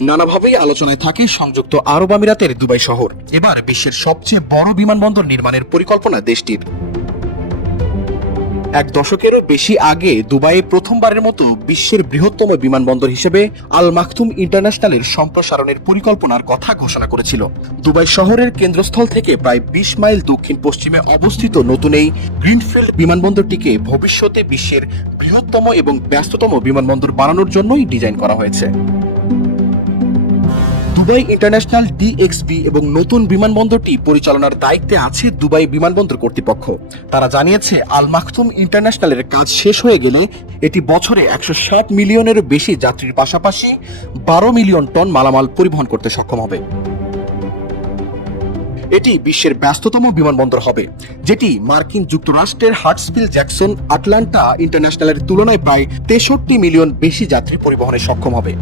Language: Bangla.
নানাভাবেই আলোচনায় থাকে সংযুক্ত আরব আমিরাতের দুবাই শহর। এবার বিশ্বের সবচেয়ে বড় বিমানবন্দর নির্মাণের পরিকল্পনা দেশটির। এক দশকেরও বেশি আগে দুবাইয়ে প্রথমবারের মতো বিশ্বের বৃহত্তম বিমানবন্দর হিসেবে আল মাকতুম ইন্টারন্যাশনালের সম্প্রসারণের পরিকল্পনার কথা ঘোষণা করেছিল। দুবাই শহরের কেন্দ্রস্থল থেকে প্রায় ২০ মাইল দক্ষিণ পশ্চিমে অবস্থিত নতুন এই গ্রিনফিল্ড বিমানবন্দরটিকে ভবিষ্যতে বিশ্বের বৃহত্তম এবং ব্যস্ততম বিমানবন্দর বানানোর জন্যই ডিজাইন করা হয়েছে। দুবাই ইন্টারন্যাশনাল ডিএক্সবি এবং নতুন বিমানবন্দরটি পরিচালনার দায়িত্বে আছে দুবাই বিমানবন্দর কর্তৃপক্ষ। তারা জানিয়েছে আল মাকতুম ইন্টারন্যাশনালের কাজ শেষ হয়ে গেলে এটি বছরে ১৬০ মিলিয়নেরও বেশি যাত্রীর পাশাপাশি ১২ মিলিয়ন টন মালামাল পরিবহন করতে সক্ষম হবে। এটি বিশ্বের ব্যস্ততম বিমানবন্দর হবে, যেটি মার্কিন যুক্তরাষ্ট্রের হার্টসফিল জ্যাকসন আটলান্টা ইন্টারন্যাশনালের তুলনায় প্রায় ৬৩ মিলিয়ন বেশি যাত্রী পরিবহনে সক্ষম হবে।